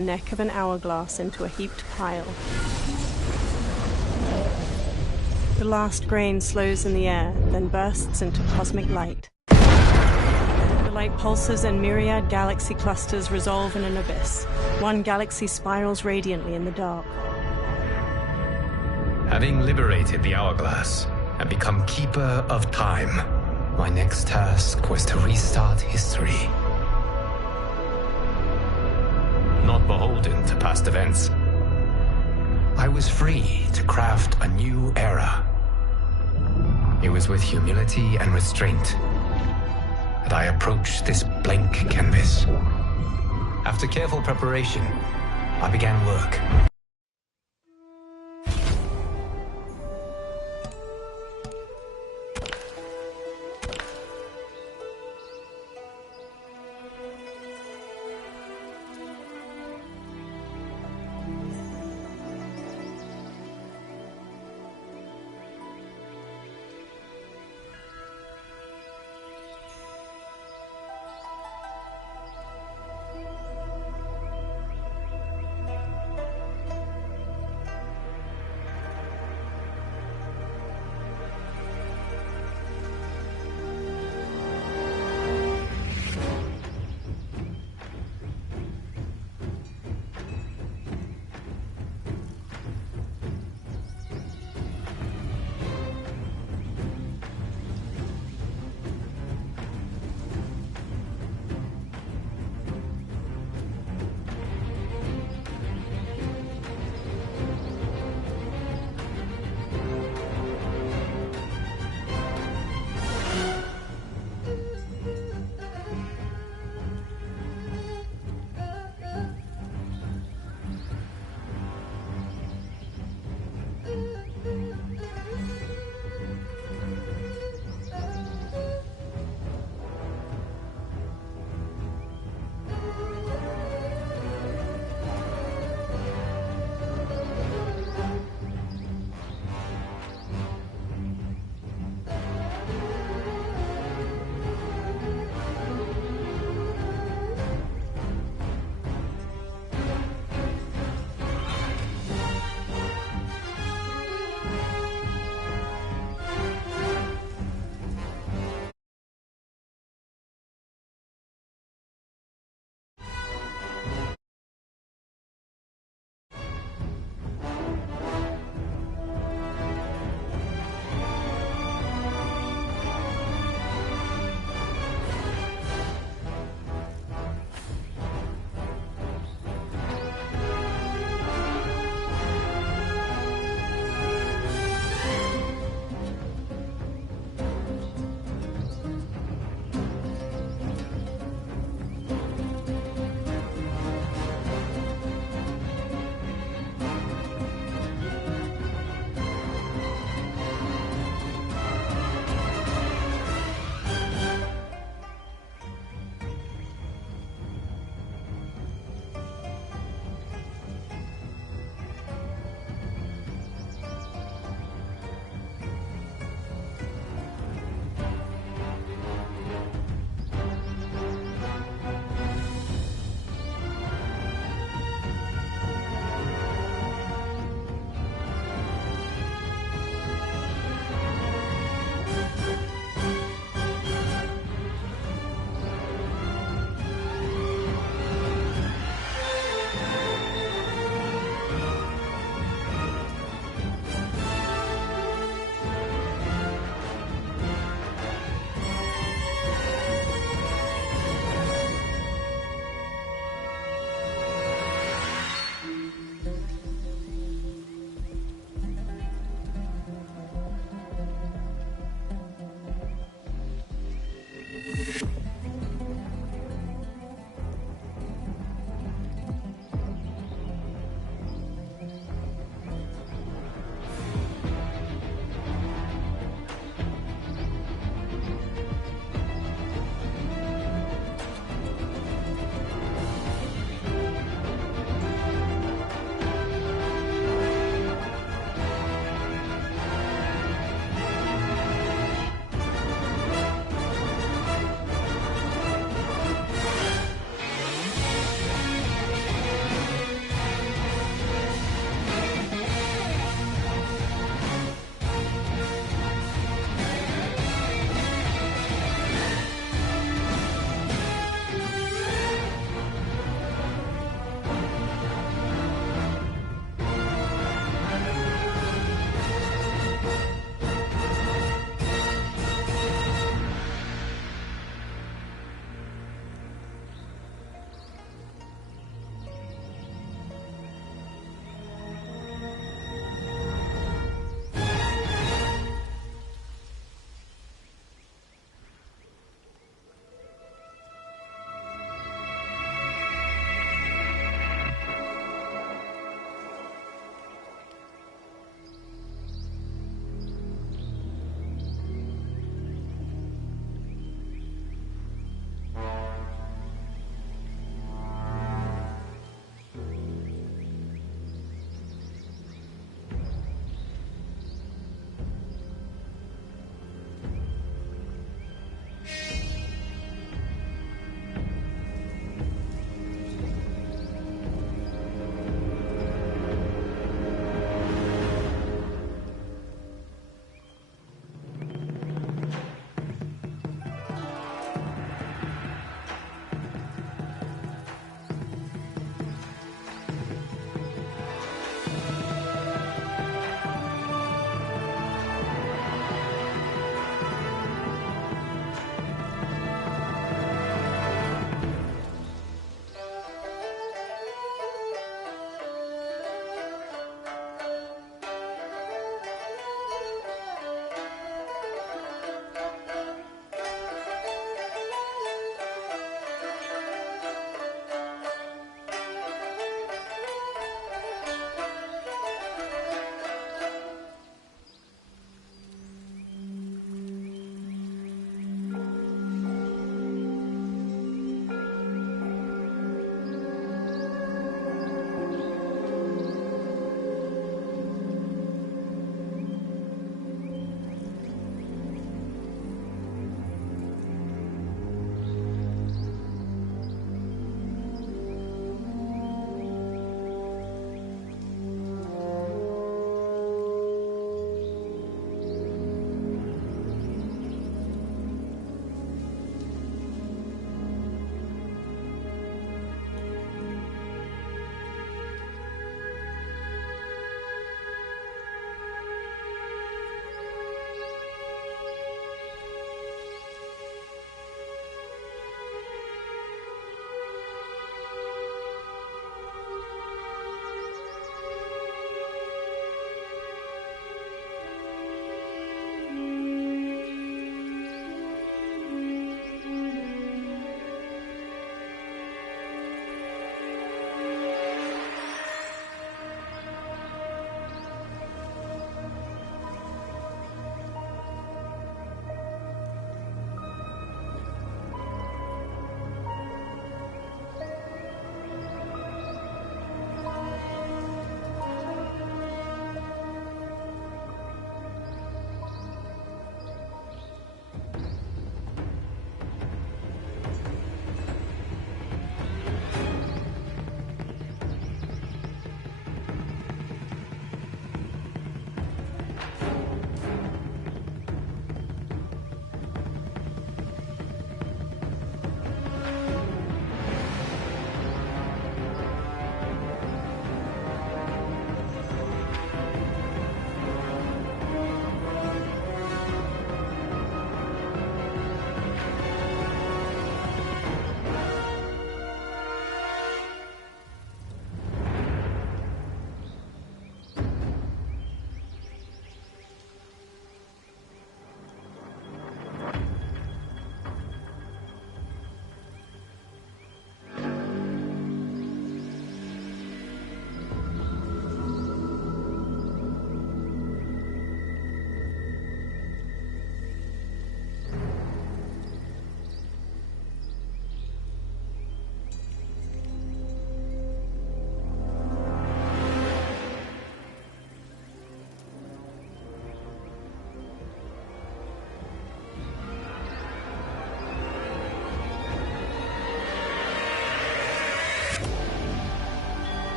neck of an hourglass into a heaped pile. The last grain slows in the air, then bursts into cosmic light. The light pulses and myriad galaxy clusters resolve in an abyss. One galaxy spirals radiantly in the dark. Having liberated the hourglass and become keeper of time, my next task was to restart history. Not beholden to past events, I was free to craft a new era. It was with humility and restraint that I approached this blank canvas. After careful preparation, I began work.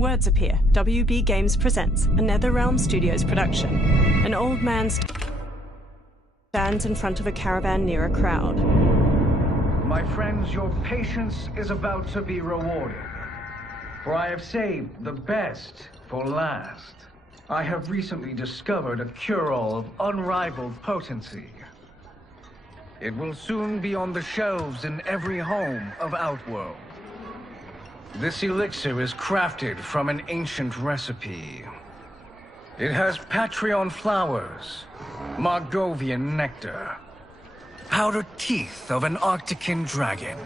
Words appear. WB Games presents a NetherRealm Studios production. An old man stands in front of a caravan near a crowd. My friends, your patience is about to be rewarded. For I have saved the best for last. I have recently discovered a cure-all of unrivaled potency. It will soon be on the shelves in every home of Outworld. This elixir is crafted from an ancient recipe. It has Patreon flowers, Margovian nectar, powdered teeth of an Arctican dragon.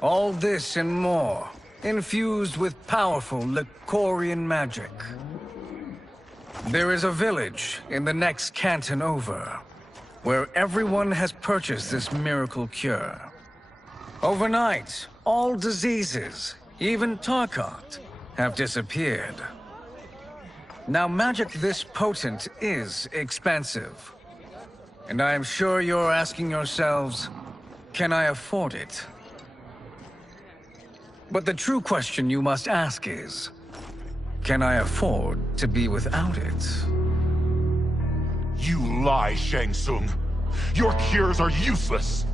All this and more, infused with powerful Lycorian magic. There is a village in the next canton over, where everyone has purchased this miracle cure. Overnight, all diseases, even Tarkat, have disappeared. Now, magic this potent is expensive. And I am sure you're asking yourselves, can I afford it? But the true question you must ask is, can I afford to be without it? You lie, Shang Tsung. Your cures are useless.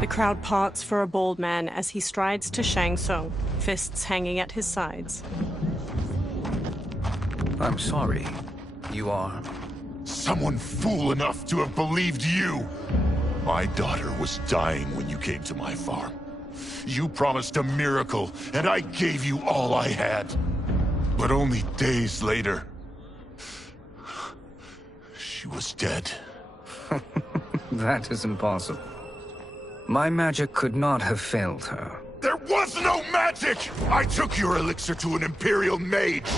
The crowd parts for a bald man as he strides to Shang Tsung, fists hanging at his sides. I'm sorry. You are? Someone fool enough to have believed you. My daughter was dying when you came to my farm. You promised a miracle, and I gave you all I had. But only days later, she was dead. That is impossible. My magic could not have failed her. There was no magic! I took your elixir to an Imperial mage,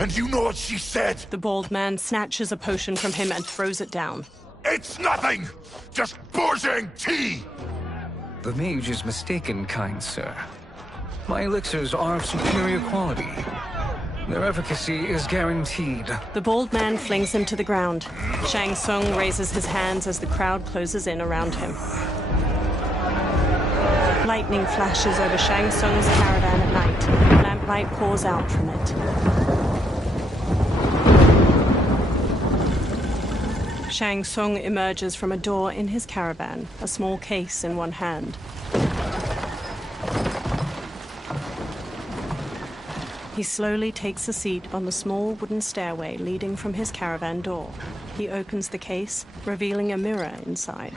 and you know what she said? The bald man snatches a potion from him and throws it down. It's nothing! Just bourgeois tea! The mage is mistaken, kind sir. My elixirs are of superior quality. Their efficacy is guaranteed. The bald man flings him to the ground. Shang Tsung raises his hands as the crowd closes in around him. Lightning flashes over Shang Tsung's caravan at night. Lamplight pours out from it. Shang Tsung emerges from a door in his caravan, a small case in one hand. He slowly takes a seat on the small wooden stairway leading from his caravan door. He opens the case, revealing a mirror inside.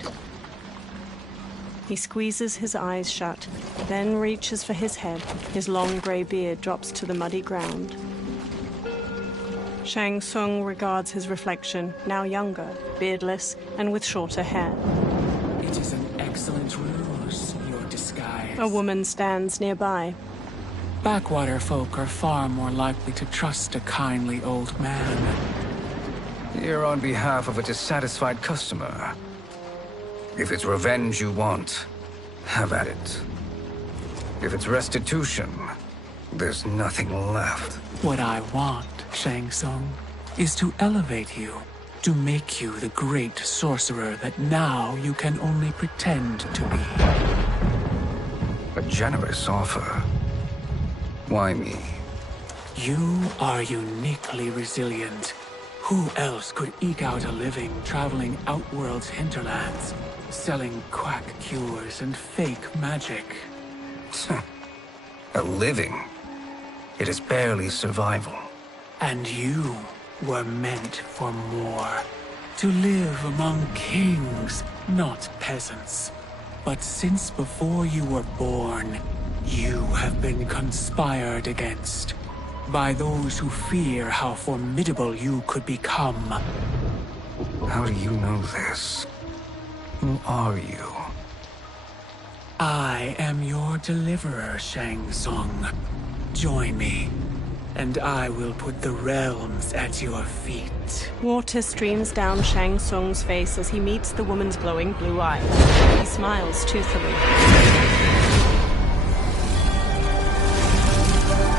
He squeezes his eyes shut, then reaches for his head. His long grey beard drops to the muddy ground. Shang Tsung regards his reflection, now younger, beardless, and with shorter hair. It is an excellent ruse, your disguise. A woman stands nearby. Backwater folk are far more likely to trust a kindly old man. Here on behalf of a dissatisfied customer. If it's revenge you want, have at it. If it's restitution, there's nothing left. What I want, Shang Tsung, is to elevate you, to make you the great sorcerer that now you can only pretend to be. A generous offer. Why me? You are uniquely resilient. Who else could eke out a living traveling Outworld's hinterlands, selling quack cures and fake magic? A living? It is barely survival. And you were meant for more. To live among kings, not peasants. But since before you were born, you have been conspired against by those who fear how formidable you could become. How do you know this? Who are you? I am your deliverer, Shang Tsung. Join me, and I will put the realms at your feet. Water streams down Shang Tsung's face as he meets the woman's glowing blue eyes. He smiles toothily.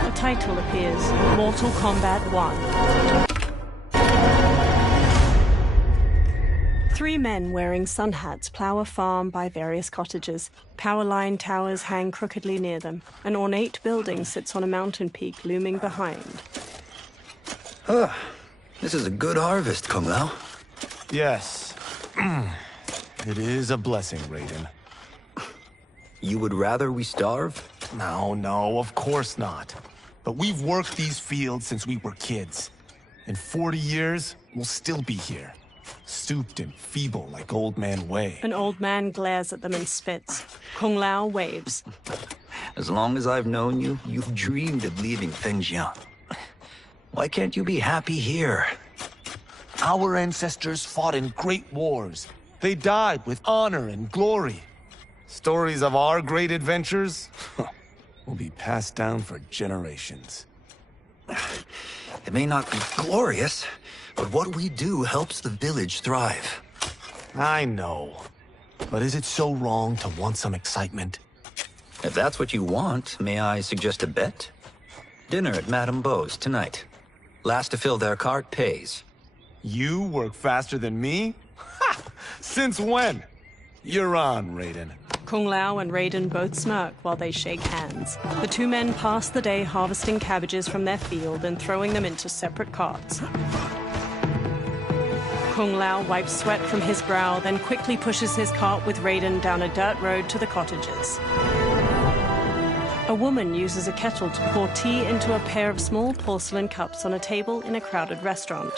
A title appears, Mortal Kombat 1. Three men wearing sun hats plow a farm by various cottages. Power line towers hang crookedly near them. An ornate building sits on a mountain peak looming behind. This is a good harvest, Kung Lao. Yes. It is a blessing, Raiden. You would rather we starve? No, of course not. But we've worked these fields since we were kids. In 40 years, we'll still be here. Stooped and feeble like Old Man Wei. An old man glares at them and spits. Kung Lao waves. As long as I've known you, you've dreamed of leaving things young. Why can't you be happy here? Our ancestors fought in great wars. They died with honor and glory. Stories of our great adventures will be passed down for generations. It may not be glorious, but what we do helps the village thrive. I know. But is it so wrong to want some excitement? If that's what you want, may I suggest a bet? Dinner at Madame Beau's tonight. Last to fill their cart pays. You work faster than me? Ha! Since when? You're on, Raiden. Kung Lao and Raiden both smirk while they shake hands. The two men pass the day harvesting cabbages from their field and throwing them into separate carts. Kung Lao wipes sweat from his brow, then quickly pushes his cart with Raiden down a dirt road to the cottages. A woman uses a kettle to pour tea into a pair of small porcelain cups on a table in a crowded restaurant.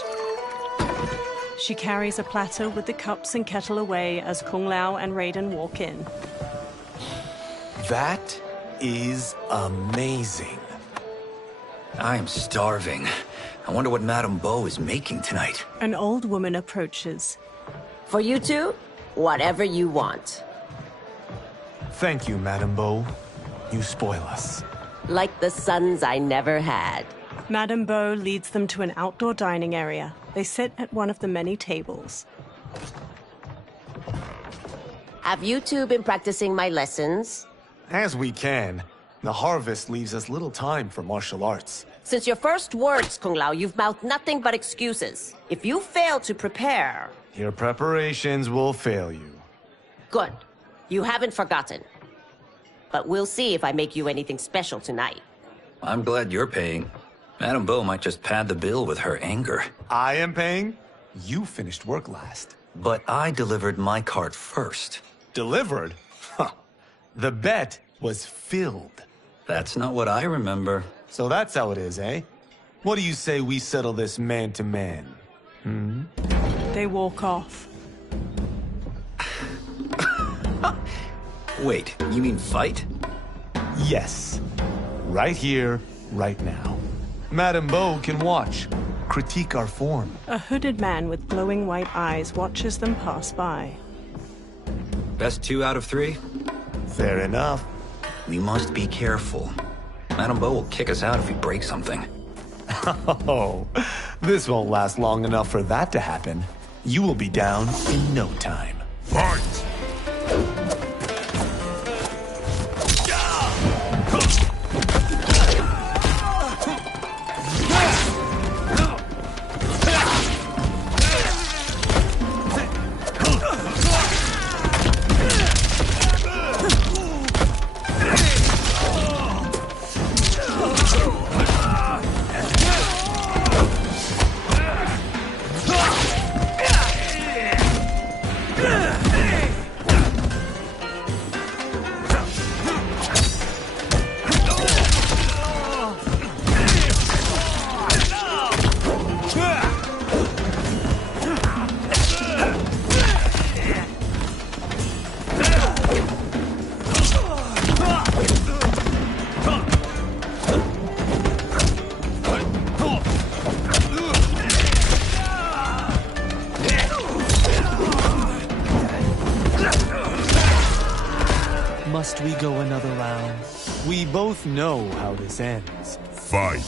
She carries a platter with the cups and kettle away as Kung Lao and Raiden walk in. That is amazing. I'm starving. I wonder what Madame Beau is making tonight. An old woman approaches. For you two, whatever you want. Thank you, Madame Beau. You spoil us. Like the sons I never had. Madame Beau leads them to an outdoor dining area. They sit at one of the many tables. Have you two been practicing my lessons? As we can. The harvest leaves us little time for martial arts. Since your first words, Kung Lao, you've mouthed nothing but excuses. If you fail to prepare... Your preparations will fail you. Good. You haven't forgotten. But we'll see if I make you anything special tonight. I'm glad you're paying. Madame Beau might just pad the bill with her anger. I am paying? You finished work last. But I delivered my cart first. Delivered? Huh. The bet was filled. That's not what I remember. So that's how it is, eh? What do you say we settle this man to man? They walk off. Wait, you mean fight? Yes. Right here, right now. Madame Beau can watch, critique our form. A hooded man with glowing white eyes watches them pass by. Best 2 out of 3? Fair enough. We must be careful. Madame Beau will kick us out if we break something. Oh, this won't last long enough for that to happen. You will be down in no time. Fight! Must we go another round? We both know how this ends. Fight!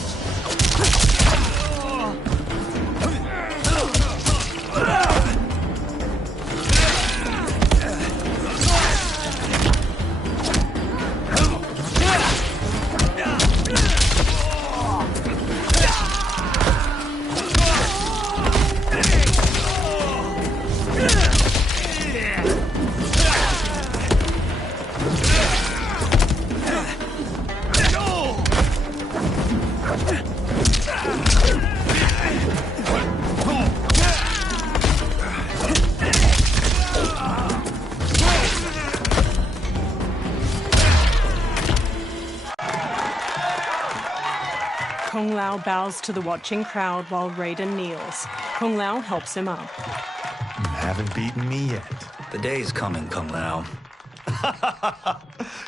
Kung Lao bows to the watching crowd while Raiden kneels. Kung Lao helps him up. You haven't beaten me yet. The day's coming, Kung Lao.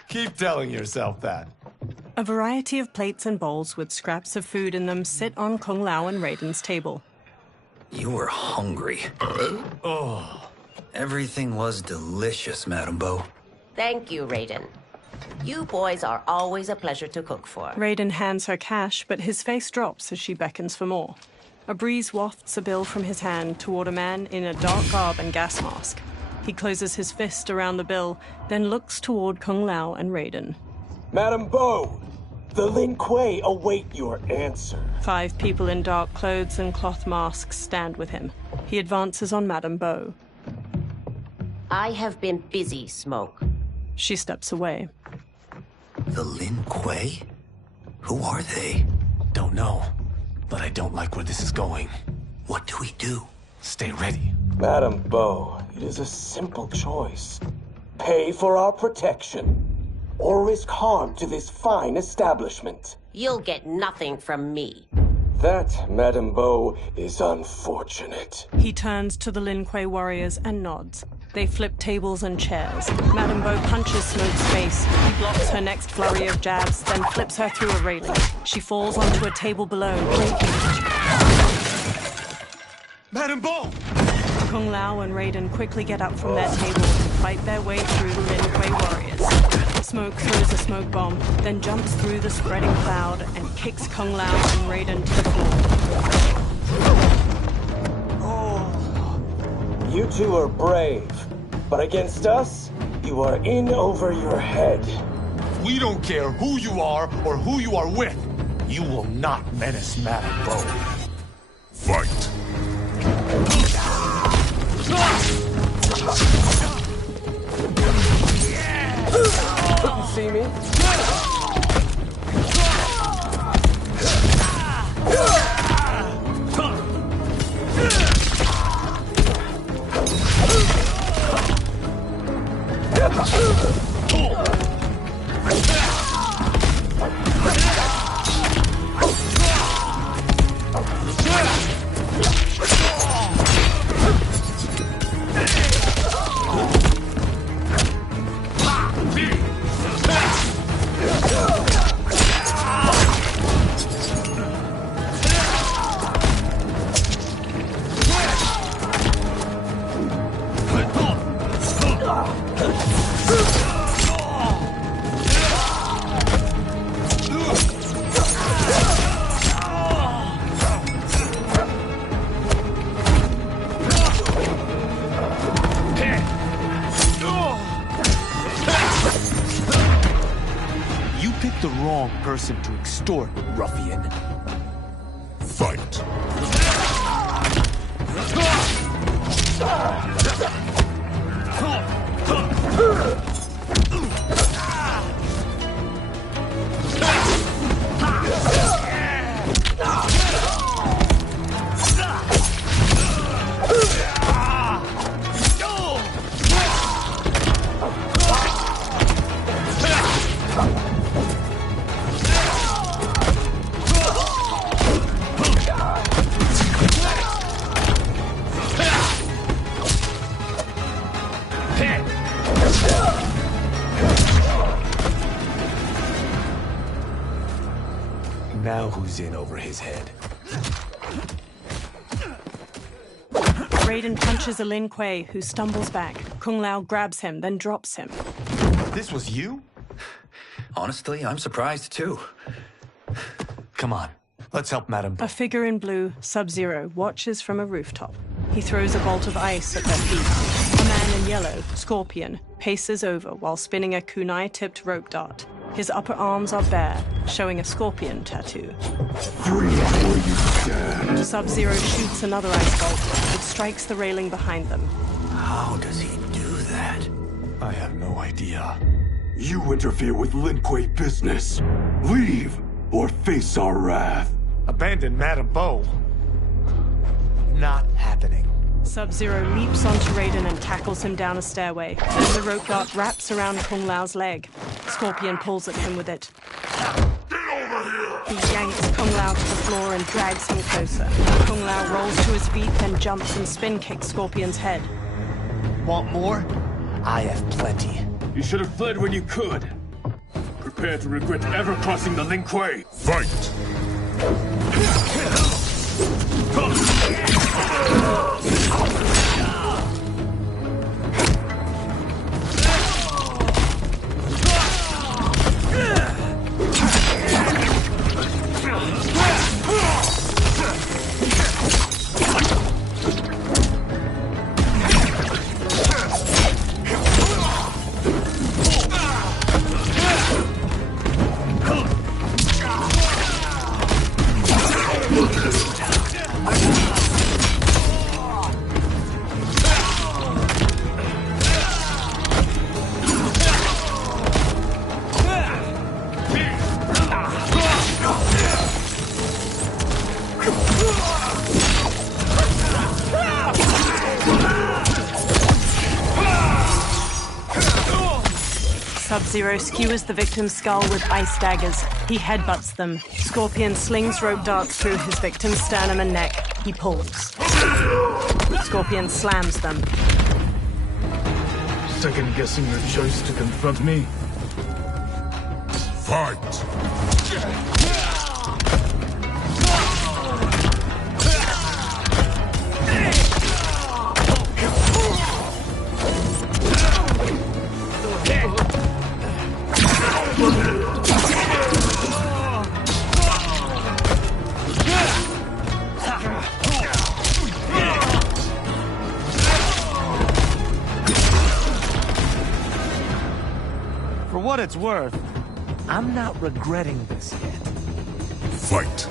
Keep telling yourself that. A variety of plates and bowls with scraps of food in them sit on Kung Lao and Raiden's table. You were hungry. Oh. Everything was delicious, Madame Bo. Thank you, Raiden. You boys are always a pleasure to cook for. Raiden hands her cash, but his face drops as she beckons for more. A breeze wafts a bill from his hand toward a man in a dark garb and gas mask. He closes his fist around the bill, then looks toward Kung Lao and Raiden. Madame Bo, the Lin Kuei await your answer. 5 people in dark clothes and cloth masks stand with him. He advances on Madame Bo. I have been busy, Smoke. She steps away. The Lin Kuei? Who are they? Don't know, but I don't like where this is going. What do we do? Stay ready. Madame Bo, it is a simple choice. Pay for our protection, or risk harm to this fine establishment. You'll get nothing from me. That, Madame Bo, is unfortunate. He turns to the Lin Kuei warriors and nods. They flip tables and chairs. Madame Bo punches Smoke's face. He blocks her next flurry of jabs, then flips her through a railing. She falls onto a table below, breaking. Madame Bo! Kung Lao and Raiden quickly get up from their table and fight their way through the Lin Kuei warriors. Smoke throws a smoke bomb, then jumps through the spreading cloud and kicks Kung Lao and Raiden to the floor. You two are brave, but against us, you are in over your head. We don't care who you are or who you are with. You will not menace Madame Bo. Fight! Couldn't see me? The wrong person to extort, ruffian. Fight! Now who's in over his head? Raiden punches a Lin Kuei, who stumbles back. Kung Lao grabs him, then drops him. This was you? Honestly, I'm surprised too. Come on, let's help Madame Bo. A figure in blue, Sub-Zero, watches from a rooftop. He throws a bolt of ice at their feet. A man in yellow, Scorpion, paces over while spinning a kunai-tipped rope dart. His upper arms are bare, showing a scorpion tattoo. Sub-Zero shoots another ice bolt. It strikes the railing behind them. How does he do that? I have no idea. You interfere with Lin Kuei business. Leave, or face our wrath. Abandon Madame Bo? Not happening. Sub-Zero leaps onto Raiden and tackles him down a stairway. Then the rope dart wraps around Kung Lao's leg. Scorpion pulls at him with it. Get over here! He yanks Kung Lao to the floor and drags him closer. Kung Lao rolls to his feet, then jumps and spin kicks Scorpion's head. Want more? I have plenty. You should have fled when you could. Prepare to regret ever crossing the Lin Kuei. Fight! Sub-Zero skewers the victim's skull with ice daggers. He headbutts them. Scorpion slings rope darts through his victim's sternum and neck. He pulls. Scorpion slams them. Second-guessing your choice to confront me? Fight! For what it's worth, I'm not regretting this yet. Fight!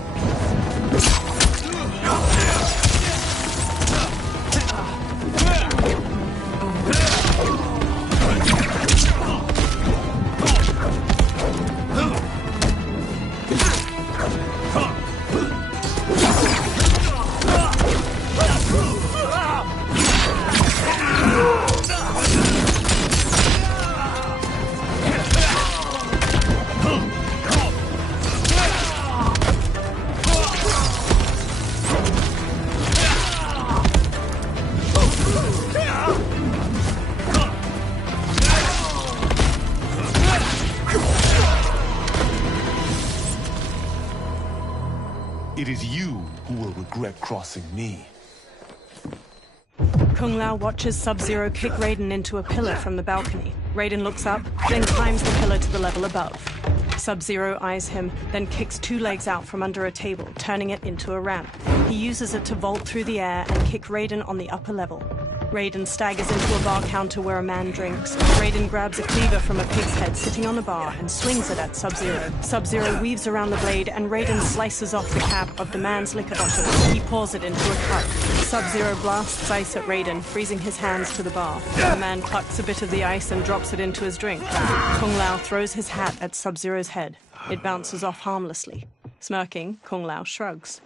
It is you who will regret crossing me. Kung Lao watches Sub-Zero kick Raiden into a pillar from the balcony. Raiden looks up, then climbs the pillar to the level above. Sub-Zero eyes him, then kicks two legs out from under a table, turning it into a ramp. He uses it to vault through the air and kick Raiden on the upper level. Raiden staggers into a bar counter where a man drinks. Raiden grabs a cleaver from a pig's head sitting on a bar and swings it at Sub-Zero. Sub-Zero weaves around the blade and Raiden slices off the cap of the man's liquor bottle. He pours it into a cup. Sub-Zero blasts ice at Raiden, freezing his hands to the bar. The man plucks a bit of the ice and drops it into his drink. Kung Lao throws his hat at Sub-Zero's head. It bounces off harmlessly. Smirking, Kung Lao shrugs.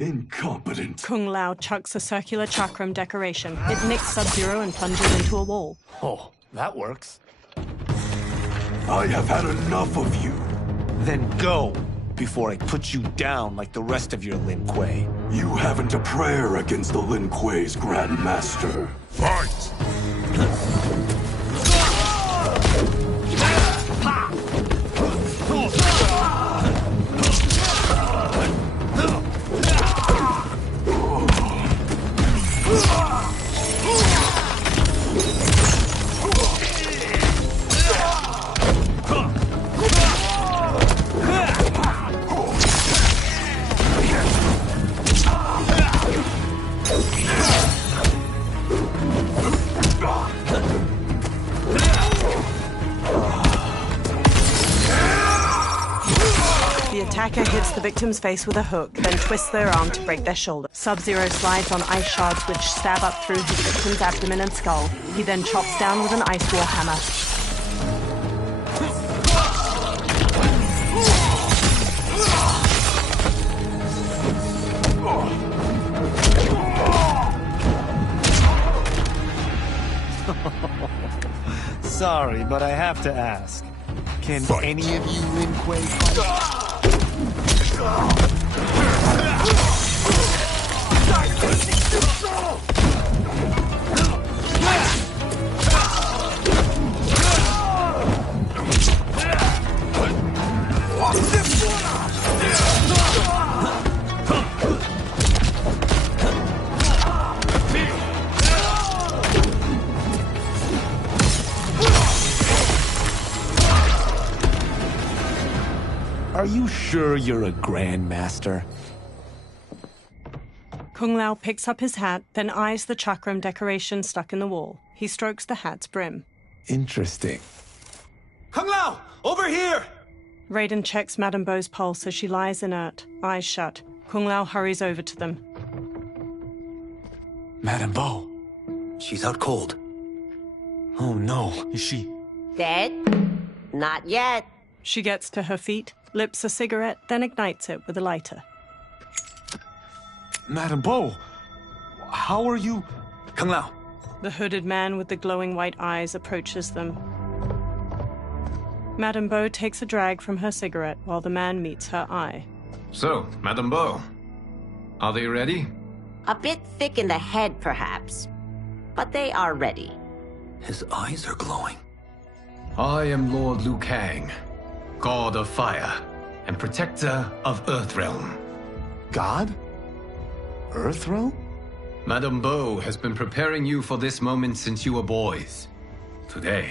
Incompetent. Kung Lao chucks a circular chakram decoration. It nicks Sub-Zero and plunges into a wall. Oh, that works. I have had enough of you. Then go, before I put you down like the rest of your Lin Kuei. You haven't a prayer against the Lin Kuei's Grand Master. Fight! The attacker hits the victim's face with a hook, then twists their arm to break their shoulder. Sub-Zero slides on ice shards which stab up through his victim's abdomen and skull. He then chops down with an ice war hammer. Sorry, but I have to ask. Can Fight. any of you Lin Kuei fight? Are you sure you're a grandmaster? Kung Lao picks up his hat, then eyes the chakram decoration stuck in the wall. He strokes the hat's brim. Interesting. Kung Lao! Over here! Raiden checks Madame Beau's pulse as she lies inert, eyes shut. Kung Lao hurries over to them. Madame Beau. She's out cold. Oh no, is she? Dead? Not yet. She gets to her feet, lips a cigarette, then ignites it with a lighter. Madame Beau, how are you? Kung Lao. The hooded man with the glowing white eyes approaches them. Madame Beau takes a drag from her cigarette while the man meets her eye. So, Madame Beau, are they ready? A bit thick in the head, perhaps. But they are ready. His eyes are glowing. I am Lord Liu Kang, God of Fire and Protector of Earthrealm. God? Earthrealm? Madame Beau has been preparing you for this moment since you were boys. Today,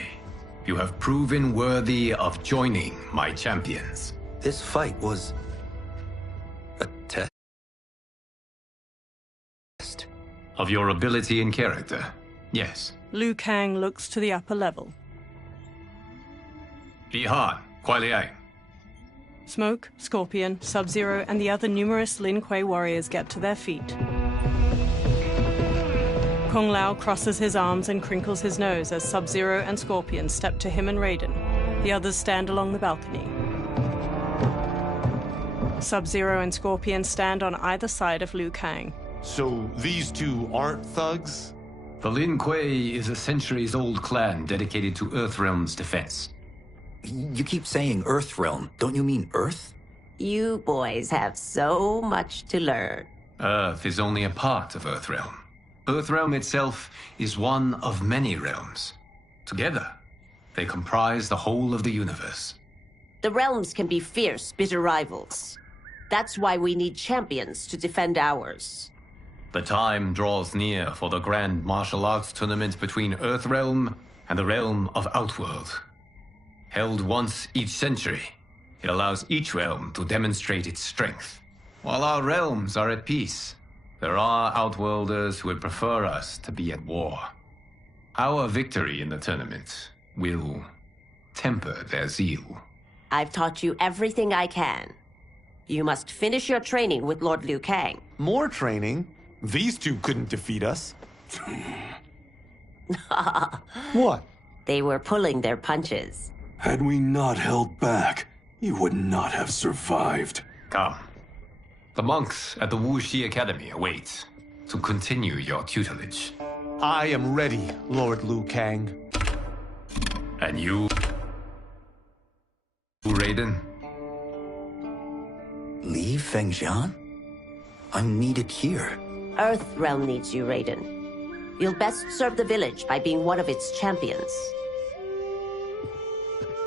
you have proven worthy of joining my champions. This fight was a test Of your ability and character, yes. Liu Kang looks to the upper level. Ihan, Kuai Liang. Smoke, Scorpion, Sub-Zero, and the other numerous Lin Kuei warriors get to their feet. Kung Lao crosses his arms and crinkles his nose as Sub-Zero and Scorpion step to him and Raiden. The others stand along the balcony. Sub-Zero and Scorpion stand on either side of Liu Kang. So these two aren't thugs? The Lin Kuei is a centuries-old clan dedicated to Earthrealm's defense. You keep saying Earthrealm. Don't you mean Earth? You boys have so much to learn. Earth is only a part of Earthrealm. Earthrealm itself is one of many realms. Together, they comprise the whole of the universe. The realms can be fierce, bitter rivals. That's why we need champions to defend ours. The time draws near for the grand martial arts tournament between Earthrealm and the realm of Outworld. Held once each century, it allows each realm to demonstrate its strength. While our realms are at peace, there are Outworlders who would prefer us to be at war. Our victory in the tournament will temper their zeal. I've taught you everything I can. You must finish your training with Lord Liu Kang. More training? These two couldn't defeat us. What? They were pulling their punches. Had we not held back, you would not have survived. Come. The monks at the Wuxi Academy await to continue your tutelage. I am ready, Lord Liu Kang. And you, Raiden? Li Fengjian? I'm needed here. Earthrealm needs you, Raiden. You'll best serve the village by being one of its champions.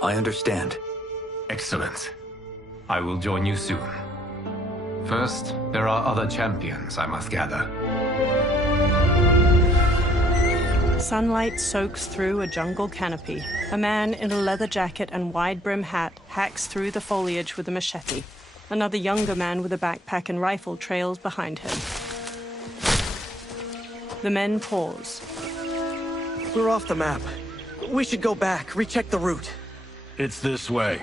I understand. Excellent. I will join you soon. First, there are other champions I must gather. Sunlight soaks through a jungle canopy. A man in a leather jacket and wide-brim hat hacks through the foliage with a machete. Another younger man with a backpack and rifle trails behind him. The men pause. We're off the map. We should go back, recheck the route. It's this way.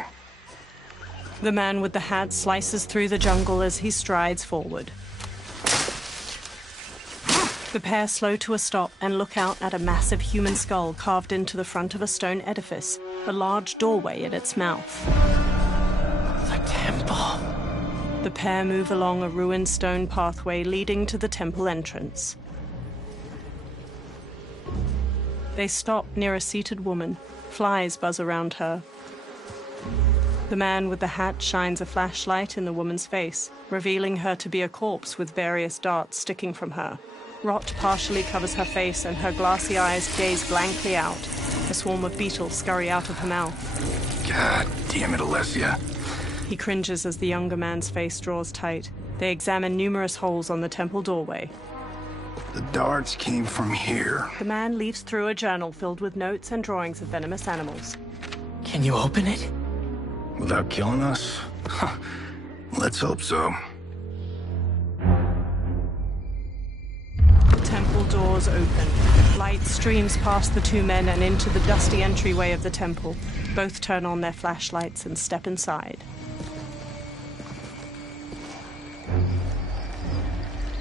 The man with the hat slices through the jungle as he strides forward. The pair slow to a stop and look out at a massive human skull carved into the front of a stone edifice, a large doorway at its mouth. The temple. The pair move along a ruined stone pathway leading to the temple entrance. They stop near a seated woman. Flies buzz around her. The man with the hat shines a flashlight in the woman's face, revealing her to be a corpse with various darts sticking from her. Rot partially covers her face and her glassy eyes gaze blankly out. A swarm of beetles scurry out of her mouth. God damn it, Alessia. He cringes as the younger man's face draws tight. They examine numerous holes on the temple doorway. The darts came from here. The man leafs through a journal filled with notes and drawings of venomous animals. Can you open it? Without killing us? Let's hope so. The temple doors open. Light streams past the two men and into the dusty entryway of the temple. Both turn on their flashlights and step inside.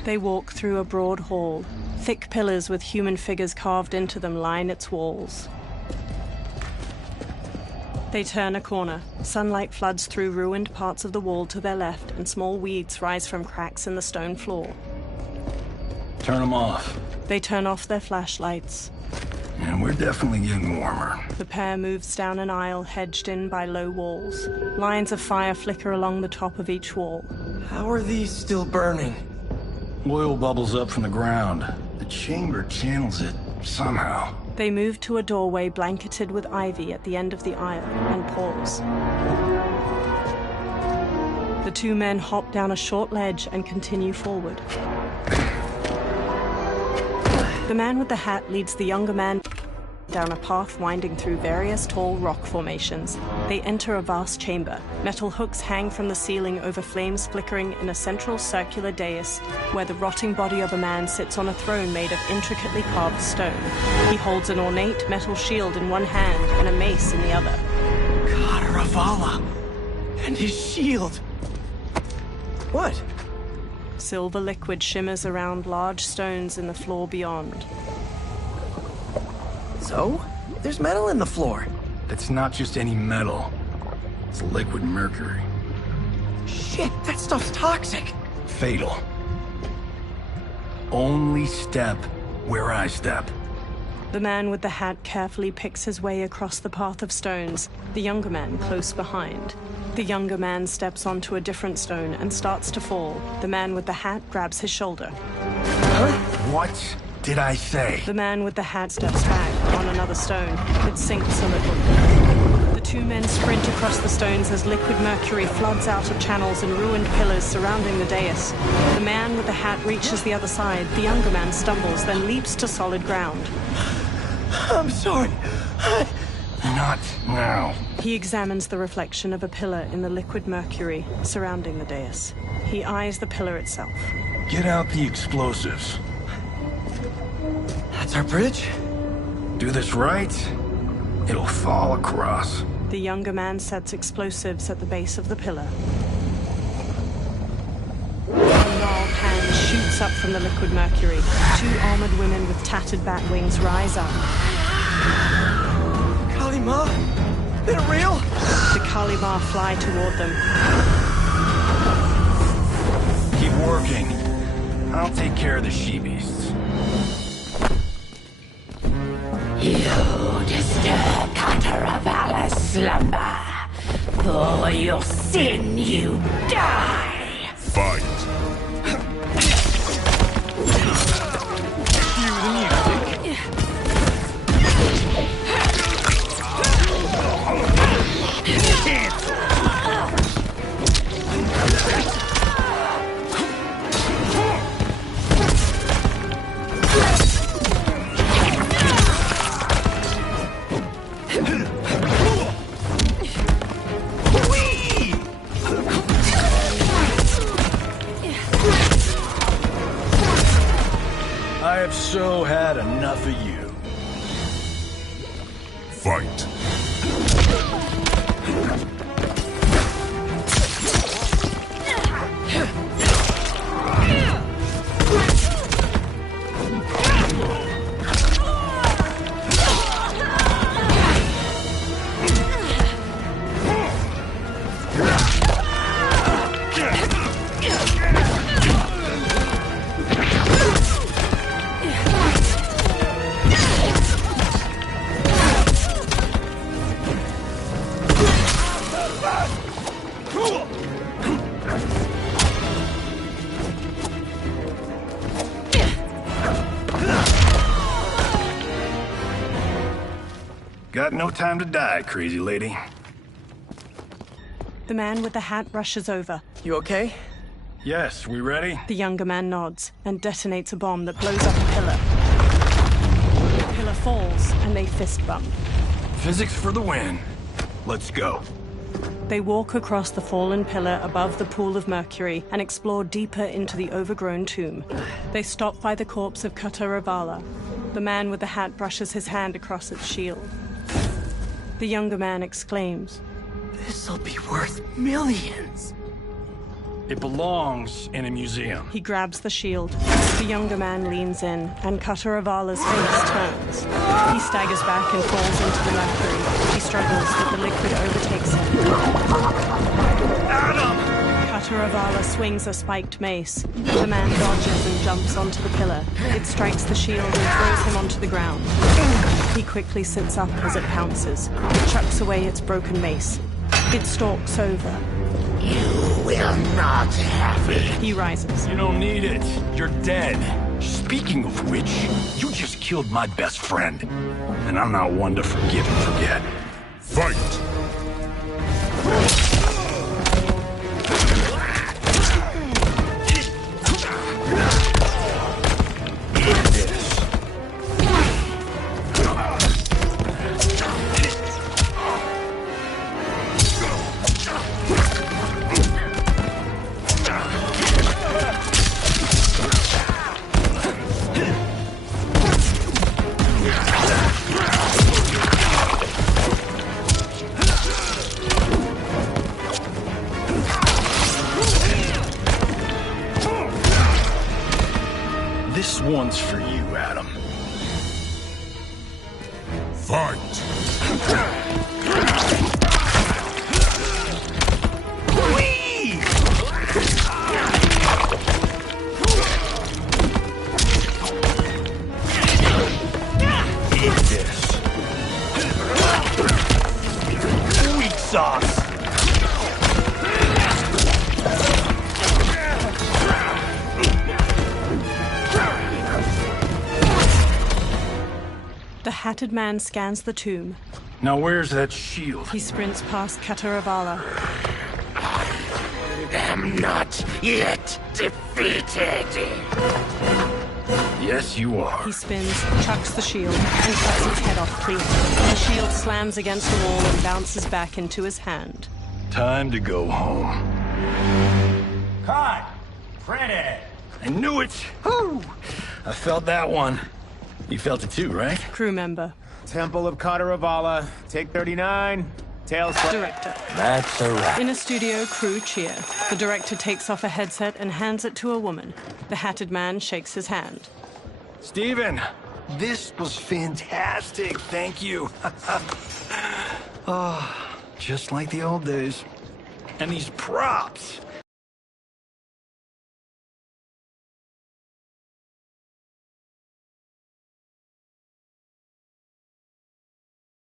They walk through a broad hall. Thick pillars with human figures carved into them line its walls. They turn a corner. Sunlight floods through ruined parts of the wall to their left, and small weeds rise from cracks in the stone floor. Turn them off. They turn off their flashlights. And we're definitely getting warmer. The pair moves down an aisle hedged in by low walls. Lines of fire flicker along the top of each wall. How are these still burning? Oil bubbles up from the ground. The chamber channels it somehow. They move to a doorway blanketed with ivy at the end of the aisle and pause. The two men hop down a short ledge and continue forward. The man with the hat leads the younger man down a path winding through various tall rock formations. They enter a vast chamber. Metal hooks hang from the ceiling over flames flickering in a central circular dais where the rotting body of a man sits on a throne made of intricately carved stone. He holds an ornate metal shield in one hand and a mace in the other. Karavala! And his shield! What? Silver liquid shimmers around large stones in the floor beyond. So? There's metal in the floor. That's not just any metal. It's liquid mercury. Shit, that stuff's toxic. Fatal. Only step where I step. The man with the hat carefully picks his way across the path of stones, the younger man close behind. The younger man steps onto a different stone and starts to fall. The man with the hat grabs his shoulder. Huh? What did I say? The man with the hat steps back on another stone. It sinks a little. The two men sprint across the stones as liquid mercury floods out of channels and ruined pillars surrounding the dais. The man with the hat reaches the other side. The younger man stumbles, then leaps to solid ground. I'm sorry. Not now. He examines the reflection of a pillar in the liquid mercury surrounding the dais. He eyes the pillar itself. Get out the explosives. That's our bridge? Do this right, it'll fall across. The younger man sets explosives at the base of the pillar. A gnarled hand shoots up from the liquid mercury. Two armored women with tattered bat wings rise up. Kalima? They're real? The Kalima fly toward them. Keep working. I'll take care of the she-beasts. You disturb Kataravala's slumber. For your sin, you die. Fight. Cue the music. I have so had enough of you. Fight. Got no time to die, crazy lady. The man with the hat rushes over. You okay? Yes, we ready? The younger man nods and detonates a bomb that blows up a pillar. The pillar falls and they fist bump. Physics for the win. Let's go. They walk across the fallen pillar above the pool of mercury and explore deeper into the overgrown tomb. They stop by the corpse of Kataravala. The man with the hat brushes his hand across its shield. The younger man exclaims, "This'll be worth millions." It belongs in a museum. He grabs the shield. The younger man leans in, and Kataravala's face turns. He staggers back and falls into the mercury. He struggles, but the liquid overtakes him. Adam! Kataravala swings a spiked mace. The man dodges and jumps onto the pillar. It strikes the shield and throws him onto the ground. He quickly sits up as it pounces. It chucks away its broken mace. It stalks over. You will not have it. He rises. You don't need it. You're dead. Speaking of which, you just killed my best friend. And I'm not one to forgive and forget. Fight! This one's for you, Adam. Fight! Eat this. Weak sauce. The hatted man scans the tomb. Now where's that shield? He sprints past Kataravala. I'm not yet defeated. Yes, you are. He spins, chucks the shield, and cuts its head off clean. The shield slams against the wall and bounces back into his hand. Time to go home. Cut! Print I knew it! Woo! I felt that one. You felt it too, right? Crew member. Temple of Kataravala, take 39, tail slap. Director. That's a wrap. In a studio, crew cheer. The director takes off a headset and hands it to a woman. The hatted man shakes his hand. Steven, this was fantastic. Thank you. Oh, just like the old days. And these props.